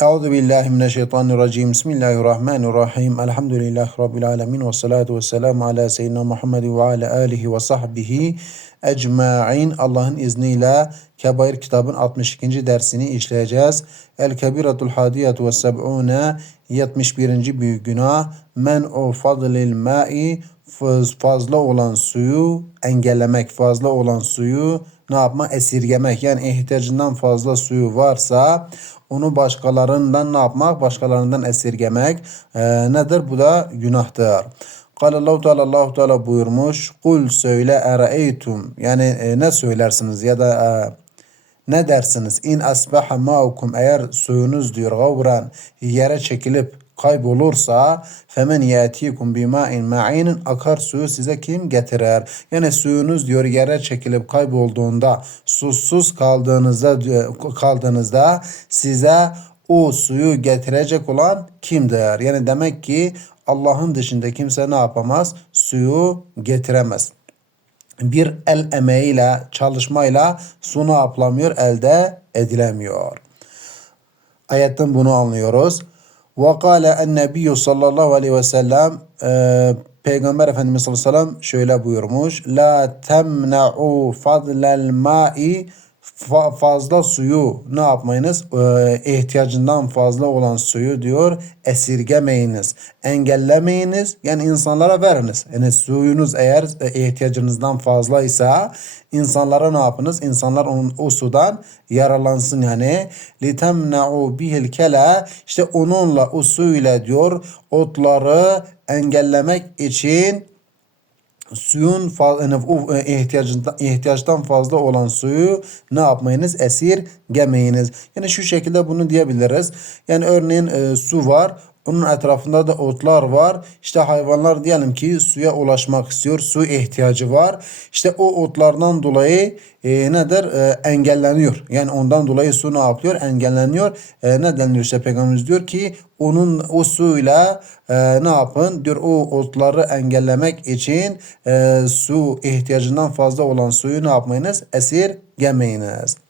Euzu billahi mineşşeytanirracim. Bismillahirrahmanirrahim. Elhamdülillahi rabbil alamin ve salatu vesselam ala seyyidina Muhammed ve ala alihi ve sahbihi ecmaîn. Allah'ın izniyle Kebair kitabın 62. dersini işleyeceğiz. El Kebiratul Hadiyetu ve Seb'une 71. büyük günah. Men o fadlil ma'i fazla olan suyu engellemek, fazla olan suyu ne yapma? Esirgemek. Yani ihtiyacından fazla suyu varsa onu başkalarından ne yapmak? Başkalarından esirgemek e, nedir? Bu da günahtır. Allahu Teala Allahu Teala buyurmuş. Kul söyle ereeytum. Yani e, ne söylersiniz ya da e, ne dersiniz? İn asbaha ma'ukum eğer suyunuz diyor gavran yere çekilip kaybolursa femen yatikum bima'in ma'inin akar suyu size kim getirer? Yani suyunuz diyor yere çekilip kaybolduğunda susuz kaldığınızda kaldığınızda size o suyu getirecek olan kimdir? Yani demek ki Allah'ın dışında kimse ne yapamaz? Suyu getiremez. Bir el emeğiyle, çalışmayla su ne yapılamıyor? Elde edilemiyor. Ayetten bunu anlıyoruz. Ve kâle en sallallahu aleyhi ve sellem e, Peygamber Efendimiz sallallahu aleyhi ve sellem şöyle buyurmuş. La temna'u fadlel ma'i fazla suyu ne yapmayınız? Ee, ihtiyacından fazla olan suyu diyor esirgemeyiniz. Engellemeyiniz. Yani insanlara veriniz. Yani suyunuz eğer e, ihtiyacınızdan fazlaysa insanlara ne yapınız? İnsanlar onun, o sudan yararlansın yani. Litemna'u bihil kela işte onunla o suyla diyor otları engellemek için suyun yani ihtiyacından, ihtiyaçtan fazla olan suyu ne yapmayınız? Esir gemeyiniz. Yani şu şekilde bunu diyebiliriz. Yani örneğin e, su var. Onun etrafında da otlar var. İşte hayvanlar diyelim ki suya ulaşmak istiyor. Su ihtiyacı var. İşte o otlardan dolayı e, nedir? E, engelleniyor. Yani ondan dolayı su ne yapıyor? Engelleniyor. E, ne deniliyor işte Peygamberimiz diyor ki onun o suyla e, ne yapın? Diyor o otları engellemek için e, su ihtiyacından fazla olan suyu ne yapmayınız? Esir gemeyiniz.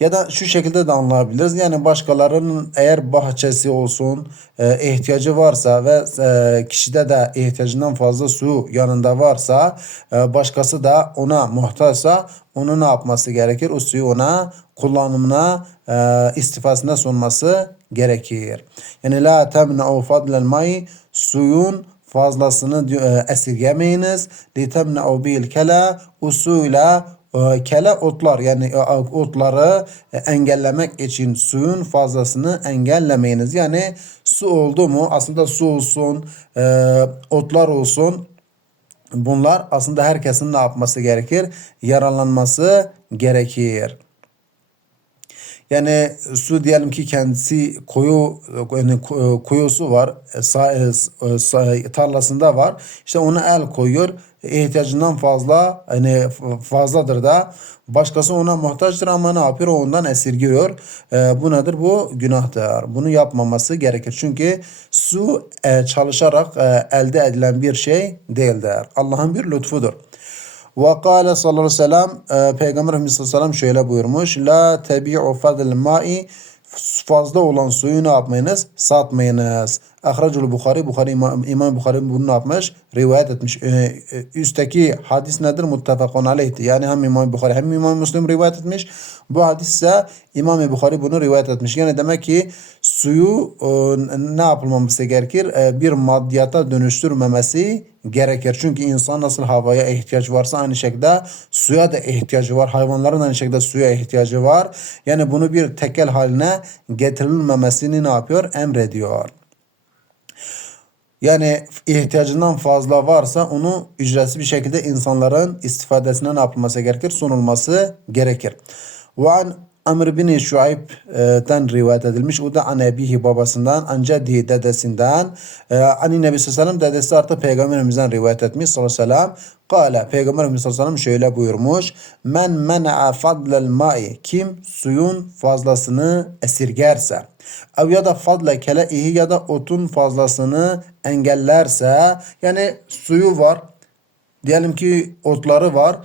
Ya da şu şekilde de anlayabiliriz. Yani başkalarının eğer bahçesi olsun e, ihtiyacı varsa ve e, kişide de ihtiyacından fazla su yanında varsa e, başkası da ona muhtaçsa onu ne yapması gerekir? O suyu ona kullanımına e, istifasına sunması gerekir. Yani la temne'u fadlel may suyun fazlasını e, esirgemeyiniz. Li temne'u bil kela usuyla kele otlar yani e, otları e, engellemek için suyun fazlasını engellemeyiniz. Yani su oldu mu aslında su olsun, e, otlar olsun bunlar aslında herkesin ne yapması gerekir? Yararlanması gerekir. Yani su diyelim ki kendisi koyu yani kuyusu var, tarlasında var. İşte ona el koyuyor ihtiyacından fazla hani fazladır da başkası ona muhtaçtır ama ne yapıyor ondan esirgiyor. E, bu nedir? Bu günahtır. Bunu yapmaması gerekir. Çünkü su e, çalışarak e, elde edilen bir şey değildir. Allah'ın bir lütfudur. Ve kâle sallallahu aleyhi ve sellem e, Peygamber Efendimiz şöyle buyurmuş. La tebi'u fadl ma'i fazla olan suyu ne yapmayınız? Satmayınız. Ahracul Bukhari, Bukhari İmam, İmam Bukhari bunu ne yapmış? Rivayet etmiş. Ee, üstteki hadis nedir? Muttefakun aleyhti. Yani hem İmam Bukhari hem İmam Müslim rivayet etmiş. Bu hadis ise İmam Bukhari bunu rivayet etmiş. Yani demek ki suyu e, ne yapılmaması gerekir? E, bir maddiyata dönüştürmemesi gerekir. Çünkü insan nasıl havaya ihtiyaç varsa aynı şekilde suya da ihtiyacı var. Hayvanların aynı şekilde suya ihtiyacı var. Yani bunu bir tekel haline getirilmemesini ne yapıyor? Emrediyor. Yani ihtiyacından fazla varsa onu ücretsiz bir şekilde insanların istifadesine ne yapılması gerekir? Sunulması gerekir. Ve an Amr bin Şuayb'den rivayet edilmiş. O da an ebihi babasından, an ceddi dedesinden. E, Ani Nebi Sallallahu dedesi artık peygamberimizden rivayet etmiş sallallahu aleyhi. Kale peygamberimiz sallallahu aleyhi şöyle buyurmuş. Men men'a fadlel ma'i kim suyun fazlasını esirgerse ev ya da fadle keleihi ya da otun fazlasını engellerse yani suyu var diyelim ki otları var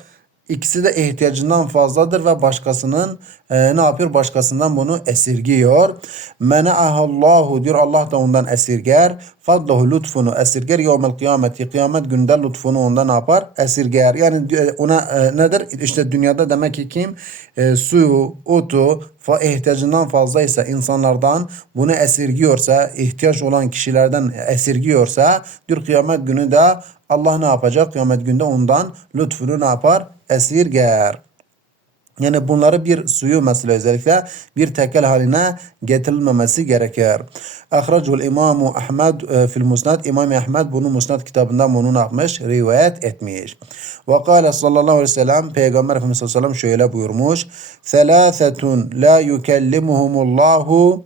İkisi de ihtiyacından fazladır ve başkasının e, ne yapıyor? Başkasından bunu esirgiyor. Mena'ahallahu diyor Allah da ondan esirger. Fadlahu lütfunu esirger. Yevmel kıyameti kıyamet günde lütfunu ondan ne yapar? Esirger. Yani e, ona e, nedir? İşte dünyada demek ki kim e, suyu, otu fa ihtiyacından fazlaysa insanlardan bunu esirgiyorsa, ihtiyaç olan kişilerden esirgiyorsa diyor kıyamet günü de Allah ne yapacak? Kıyamet günde ondan lütfunu ne yapar? Esirger. Yani bunları bir suyu mesela özellikle bir tekel haline getirilmemesi gerekir. Ahracul İmamu Ahmed e, fil Musnad. İmam Ahmed bunu Musnad kitabından bunu yapmış? Rivayet etmiş. Ve kâle sallallahu aleyhi ve sellem Peygamber Efendimiz sallallahu aleyhi ve sellem şöyle buyurmuş. Thelâthetun la yukellimuhumullahu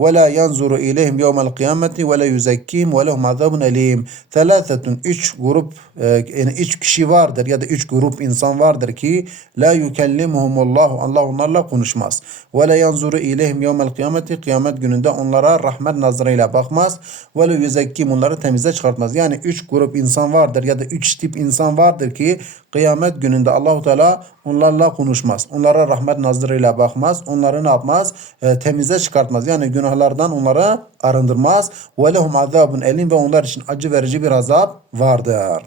ve la yanzuru ilehim yevmel kıyameti ve la yuzekkihim ve lehum azabun elim. Selasetun üç grup e, yani üç kişi vardır ya da üç grup insan vardır ki la yukellimuhumullahu Allah onlarla konuşmaz. Ve la yanzuru ilehim yevmel kıyameti kıyamet gününde onlara rahmet nazarıyla bakmaz. Ve la yuzekkihim onları temize çıkartmaz. Yani üç grup insan vardır ya da üç tip insan vardır ki kıyamet gününde Allahu Teala onlarla konuşmaz. Onlara rahmet nazarıyla bakmaz. Onları ne yapmaz? E, temize çıkartmaz. Yani günah günahlardan onları arındırmaz ve lehum azabun elim ve onlar için acı verici bir azap vardır.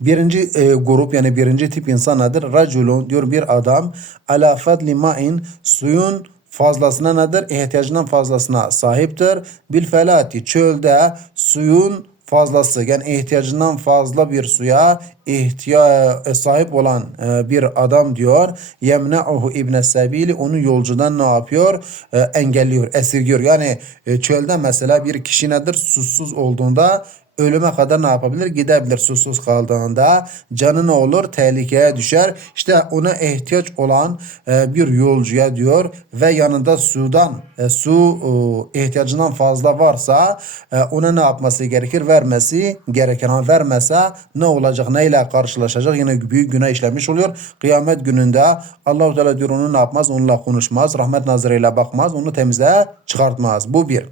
Birinci e, grup yani birinci tip insan nedir? Raculun diyor bir adam ala fadli ma'in suyun fazlasına nedir? İhtiyacından fazlasına sahiptir. Bil felati çölde suyun fazlası yani ihtiyacından fazla bir suya ihtiya sahip olan e, bir adam diyor. Yemna'uhu ibne sebili onu yolcudan ne yapıyor? E, engelliyor esirgiyor. Yani e, çölde mesela bir kişi nedir? Susuz olduğunda ölüme kadar ne yapabilir? Gidebilir susuz kaldığında. Canı ne olur? Tehlikeye düşer. İşte ona ihtiyaç olan e, bir yolcuya diyor ve yanında sudan e, su e, ihtiyacından fazla varsa ona ne yapması gerekir? Vermesi gerekir. Ha, vermese ne olacak? Neyle karşılaşacak? Yine büyük günah işlemiş oluyor. Kıyamet gününde Allahu Teala diyor onu ne yapmaz? Onunla konuşmaz. Rahmet nazarıyla bakmaz. Onu temize çıkartmaz. Bu bir.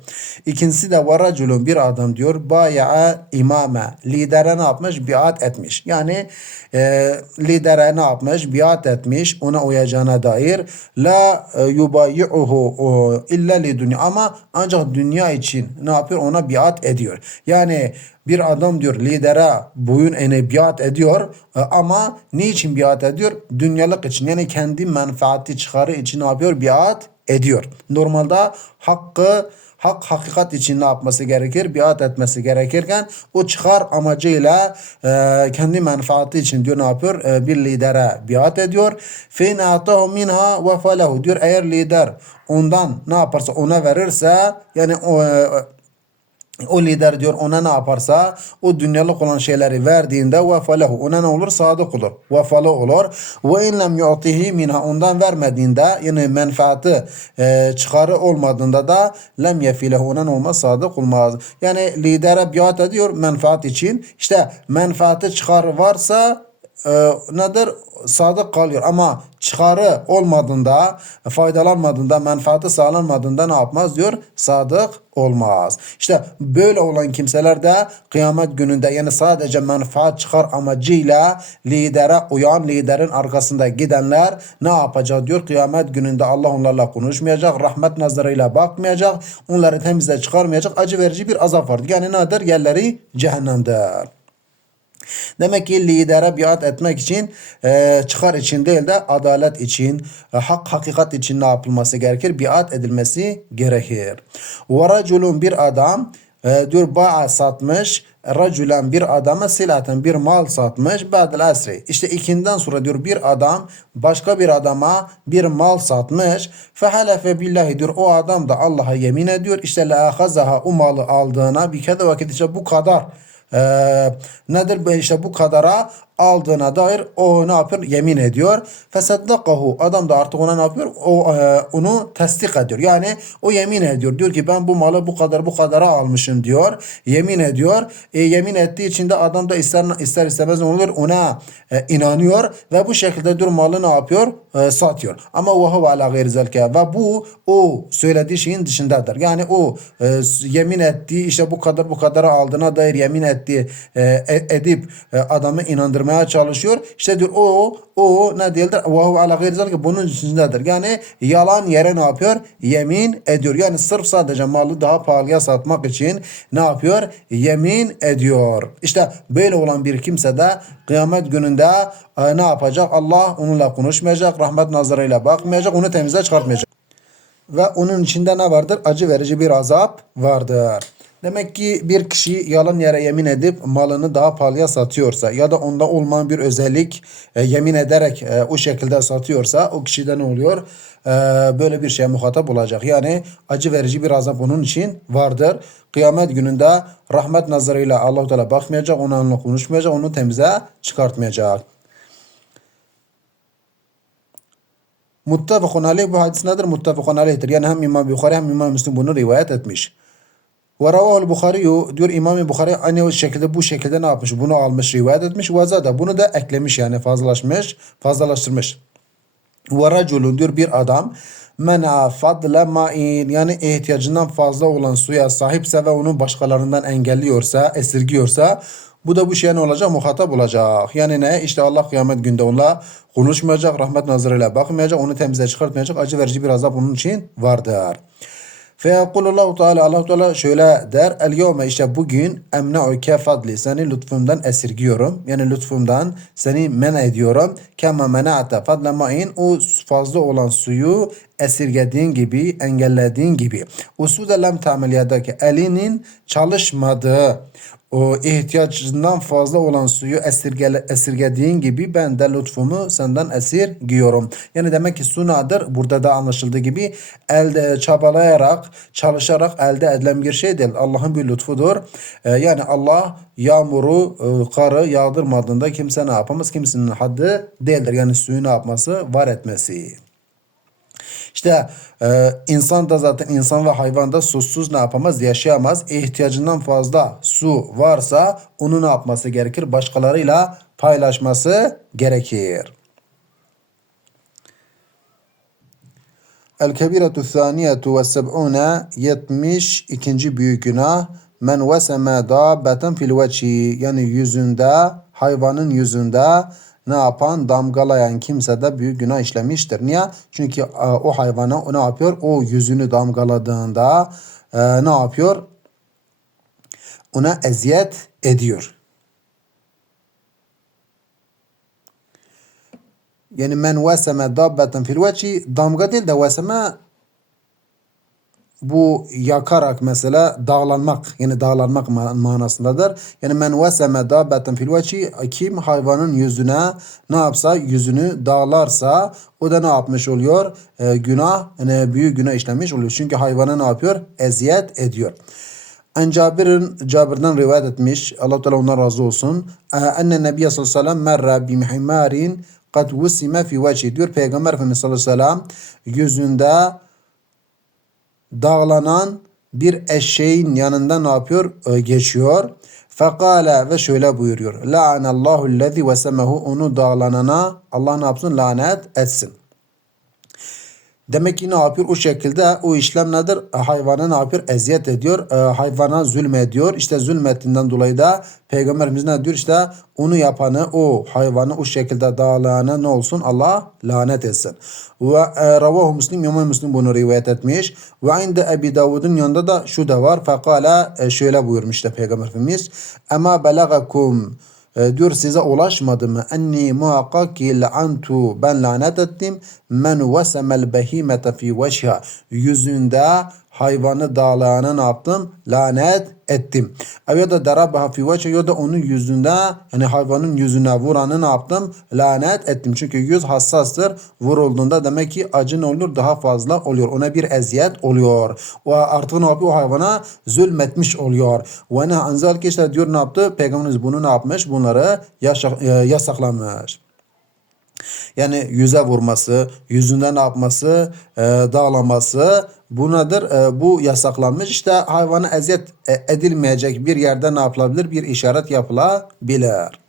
İkincisi de varaculun bir adam diyor. Baya'a imame. Lidere ne yapmış? Biat etmiş. Yani e, lidere ne yapmış? Biat etmiş. Ona uyacağına dair. La e, yubayi'uhu e, illa li dünya. Ama ancak dünya için ne yapıyor? Ona biat ediyor. Yani bir adam diyor lidere boyun ene biat ediyor e, ama niçin biat ediyor? Dünyalık için yani kendi menfaati çıkarı için ne yapıyor? Biat ediyor. Normalde hakkı hak hakikat için ne yapması gerekir? Biat etmesi gerekirken o çıkar amacıyla e, kendi menfaati için diyor ne yapıyor? E, bir lidere biat ediyor. Fin atahu minha ve falehu diyor eğer lider ondan ne yaparsa ona verirse yani o e, o lider diyor ona ne yaparsa o dünyalık olan şeyleri verdiğinde vefalehu ona ne olur? Sadık olur. Vefalı olur. Ve in lem yu'tihi minha ondan vermediğinde yani menfaati e, çıkarı olmadığında da lem yefilehu ona ne olmaz? Sadık olmaz. Yani lidere biat ediyor menfaat için. İşte menfaati çıkarı varsa e, nedir? Sadık kalıyor ama çıkarı olmadığında, faydalanmadığında, menfaati sağlanmadığında ne yapmaz diyor? Sadık olmaz. İşte böyle olan kimseler de kıyamet gününde yani sadece menfaat çıkar amacıyla lidere uyan, liderin arkasında gidenler ne yapacak diyor? Kıyamet gününde Allah onlarla konuşmayacak, rahmet nazarıyla bakmayacak, onları temize çıkarmayacak, acı verici bir azap vardır. Yani nedir? Yerleri cehennemdir. Demek ki lidere biat etmek için e, çıkar için değil de adalet için, e, hak hakikat için ne yapılması gerekir? Biat edilmesi gerekir. Varaculun bir adam e, diyor ba'a satmış, racülen bir adama silaten bir mal satmış ba'del asri. İşte ikinden sonra diyor bir adam başka bir adama bir mal satmış. Fehalefe billahi diyor o adam da Allah'a yemin ediyor. İşte la ahazaha o malı aldığına bir kere vakit işte bu kadar ee, nedir işte bu kadara aldığına dair o ne yapıyor? Yemin ediyor. Fesaddakahu. Adam da artık ona ne yapıyor? O e, onu tasdik ediyor. Yani o yemin ediyor. Diyor ki ben bu malı bu kadar bu kadara almışım diyor. Yemin ediyor. E, yemin ettiği için de adam da ister ister istemez ne olur? Ona e, inanıyor ve bu şekilde diyor malı ne yapıyor? E, satıyor. Ama ve huve ala gayri zelke. Ve bu o söylediği şeyin dışındadır. Yani o e, yemin ettiği işte bu kadar bu kadara aldığına dair yemin ettiği e, edip e, adamı inandırmak kırmaya çalışıyor. İşte diyor o o ne değildir? Ve huve ala gayri zalike bunun içindedir. Yani yalan yere ne yapıyor? Yemin ediyor. Yani sırf sadece malı daha pahalıya satmak için ne yapıyor? Yemin ediyor. İşte böyle olan bir kimse de kıyamet gününde e, ne yapacak? Allah onunla konuşmayacak, rahmet nazarıyla bakmayacak, onu temize çıkartmayacak. Ve onun içinde ne vardır? Acı verici bir azap vardır. Demek ki bir kişi yalan yere yemin edip malını daha pahalıya satıyorsa ya da onda olmayan bir özellik e, yemin ederek e, o şekilde satıyorsa o kişide ne oluyor? E, böyle bir şeye muhatap olacak. Yani acı verici bir azap onun için vardır. Kıyamet gününde rahmet nazarıyla Allah-u Teala bakmayacak, onunla konuşmayacak, onu temize çıkartmayacak. Muttefakun aleyh bu hadis nedir? Muttefakun aleyhtir. Yani hem İmam Bukhari hem İmam Müslim bunu rivayet etmiş. Ve ravahul Bukhari diyor İmam Bukhari aynı o şekilde bu şekilde ne yapmış? Bunu almış, rivayet etmiş. Ve zada bunu da eklemiş yani fazlalaşmış, fazlalaştırmış. Ve raculun diyor bir adam mena fadle ma'in yani ihtiyacından fazla olan suya sahipse ve onu başkalarından engelliyorsa, esirgiyorsa bu da bu şeye ne olacak? Muhatap olacak. Yani ne? İşte Allah kıyamet günde onunla konuşmayacak, rahmet nazarıyla bakmayacak, onu temize çıkartmayacak. Acı verici bir azap onun için vardır. Feyakulullahu Teala Allah Teala şöyle der. El yevme işte bugün emna'uke fadli. Seni lütfumdan esirgiyorum. Yani lütfumdan seni men ediyorum. Kema mena'te fadle ma'in. O fazla olan suyu esirgediğin gibi, engellediğin gibi. Usude lem tameliyadaki elinin çalışmadığı o ihtiyacından fazla olan suyu esirge, esirgediğin gibi ben de lütfumu senden esirgiyorum. Yani demek ki sunadır. Burada da anlaşıldığı gibi elde çabalayarak, çalışarak elde edilen bir şey değil. Allah'ın bir lütfudur. Ee, yani Allah yağmuru, e, karı yağdırmadığında kimse ne yapamaz? Kimsenin haddi değildir. Yani suyu ne yapması? Var etmesi. İşte e, insan da zaten insan ve hayvan da susuz ne yapamaz? Yaşayamaz. İhtiyacından fazla su varsa onu ne yapması gerekir? Başkalarıyla paylaşması gerekir. El kebiretu thaniyetu ve seb'une 72. büyük günah men veseme dabbeten fil veçi yani yüzünde hayvanın yüzünde ne yapan damgalayan kimse de büyük günah işlemiştir. Niye? Çünkü e, o hayvana ne yapıyor? O yüzünü damgaladığında e, ne yapıyor? Ona eziyet ediyor. Yani men veseme dabbeten fil veci damga değil de veseme bu yakarak mesela dağlanmak yani dağlanmak manasındadır. Yani men veseme dabbeten fil veci kim hayvanın yüzüne ne yapsa yüzünü dağlarsa o da ne yapmış oluyor? E, günah yani büyük günah işlemiş oluyor. Çünkü hayvana ne yapıyor? Eziyet ediyor. En Cabir'in Cabir'den rivayet etmiş. Allah Teala ondan razı olsun. Enne Nebiye sallallahu aleyhi ve sellem merra bi mihimarin kad vusime fi veci diyor. Peygamber Efendimiz sallallahu aleyhi ve sellem yüzünde dağlanan bir eşeğin yanında ne yapıyor? Geçiyor. Fekale ve şöyle buyuruyor. La'anallahu lezi vesemehu onu dağlanana Allah ne yapsın? Lanet etsin. Demek ki ne yapıyor? O şekilde o işlem nedir? Hayvana ne yapıyor? Eziyet ediyor. E, hayvana zulmediyor. İşte zulmettiğinden dolayı da Peygamberimiz ne diyor? İşte onu yapanı, o hayvanı o şekilde dağlayanı ne olsun? Allah lanet etsin. Ve e, Ravahu Müslim, İmam Müslim bunu rivayet etmiş. Ve inde Ebi Davud'un yanında da şu da var. Fekala e, şöyle buyurmuş işte Peygamberimiz. Ama belagakum e, diyor size ulaşmadı mı? Enni muhakkak ki la'antu ben lanet ettim. Men vesemel behimete fi veşha yüzünde hayvanı dağlayana ne yaptım? Lanet ettim. Ya da darabaha fi veçhe ya da onun yüzünde yani hayvanın yüzüne vuranı ne yaptım? Lanet ettim. Çünkü yüz hassastır. Vurulduğunda demek ki acı ne olur? Daha fazla oluyor. Ona bir eziyet oluyor. O artık ne yapıyor? O hayvana zulmetmiş oluyor. Ve ne anzal ki işte diyor ne yaptı? Peygamberimiz bunu ne yapmış? Bunları e, yasaklamış. Yani yüze vurması, yüzünden ne yapması, e, dağlaması bu nedir? E, bu yasaklanmış. İşte hayvana eziyet e, edilmeyecek bir yerde ne yapılabilir? Bir işaret yapılabilir.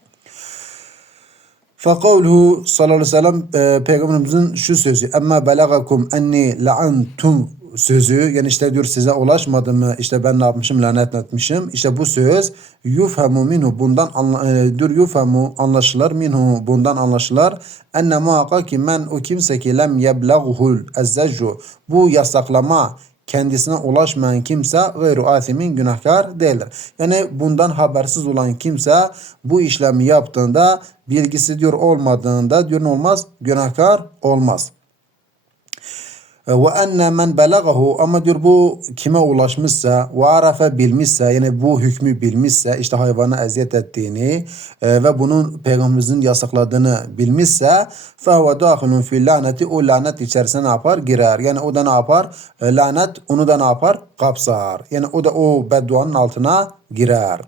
Fekavluhu sallallahu aleyhi ve sellem e, peygamberimizin şu sözü. Emme belagakum enni la'antum sözü. Yani işte diyor size ulaşmadı mı? İşte ben ne yapmışım? Lanet etmişim. İşte bu söz yufhamu minhu bundan anla, e, diyor yufhamu anlaşılır. Minhu bundan anlaşılır. Enne muhakkak ki men o kimse ki lem yeblaghuhul ezzeccu. Bu yasaklama kendisine ulaşmayan kimse gayru asimin günahkar değildir. Yani bundan habersiz olan kimse bu işlemi yaptığında bilgisi diyor olmadığında diyor olmaz? Günahkar olmaz. Ve enne men belagahu ama diyor bu kime ulaşmışsa ve arafe bilmişse yani bu hükmü bilmişse işte hayvana eziyet ettiğini e, ve bunun peygamberimizin yasakladığını bilmişse fehuve dâhilun fil laneti o lanet içerisine ne yapar? Girer. Yani o da ne yapar? E, lanet onu da ne yapar? Kapsar. Yani o da o bedduanın altına girer.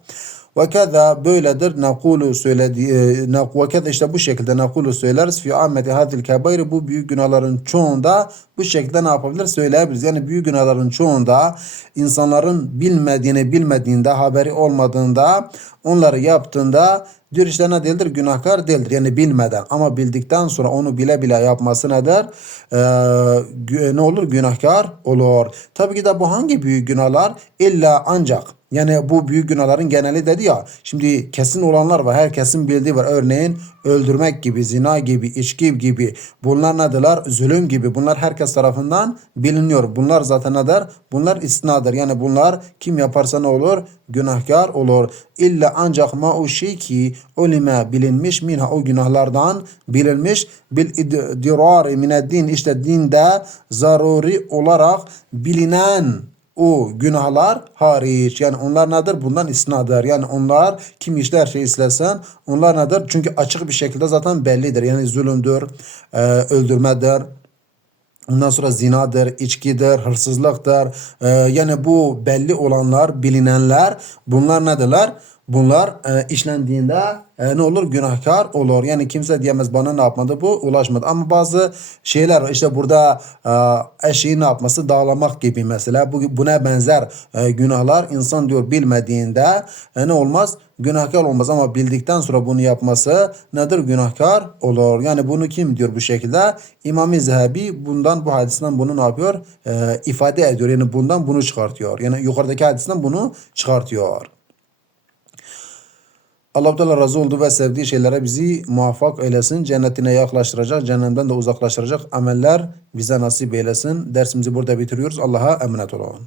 Ve keza böyledir nakulu söyledi e, ve keza işte bu şekilde nakulu söyleriz fi ammeti hadil kebairi bu büyük günahların çoğunda bu şekilde ne yapabilir söyleyebiliriz. Yani büyük günahların çoğunda insanların bilmediğini bilmediğinde haberi olmadığında onları yaptığında diyor işte ne değildir? Günahkar değildir. Yani bilmeden ama bildikten sonra onu bile bile yapması nedir? Ee, gü- ne olur? Günahkar olur. Tabii ki de bu hangi büyük günahlar? İlla ancak yani bu büyük günahların geneli dedi ya. Şimdi kesin olanlar var. Herkesin bildiği var. Örneğin öldürmek gibi, zina gibi, içki gibi. Bunlar nedirler? Zulüm gibi. Bunlar herkes tarafından biliniyor. Bunlar zaten nedir? Bunlar isnadır. Yani bunlar kim yaparsa ne olur? Günahkar olur. İlla ancak ma o şey ki ulime bilinmiş minha o günahlardan bilinmiş bil idrari mined din işte dinde zaruri olarak bilinen o günahlar hariç. Yani onlar nedir? Bundan isnadır. Yani onlar kim işte her şeyi istesen onlar nedir? Çünkü açık bir şekilde zaten bellidir. Yani zulümdür, e, öldürmedir, Ondan sonra zinadır, içkidir, hırsızlıktır. Ee, yani bu belli olanlar, bilinenler bunlar nedirler? Bunlar e, işlendiğinde e, ne olur? Günahkar olur. Yani kimse diyemez bana ne yapmadı bu ulaşmadı. Ama bazı şeyler işte burada e, eşeği ne yapması dağlamak gibi mesela bu, buna benzer e, günahlar insan diyor bilmediğinde e, ne olmaz? Günahkar olmaz ama bildikten sonra bunu yapması nedir? Günahkar olur. Yani bunu kim diyor bu şekilde? İmam-ı Zehebi bundan bu hadisinden bunu ne yapıyor? E, ifade ediyor. Yani bundan bunu çıkartıyor. Yani yukarıdaki hadisinden bunu çıkartıyor. Allah Teala razı oldu ve sevdiği şeylere bizi muvaffak eylesin. Cennetine yaklaştıracak, cehennemden de uzaklaştıracak ameller bize nasip eylesin. Dersimizi burada bitiriyoruz. Allah'a emanet olun.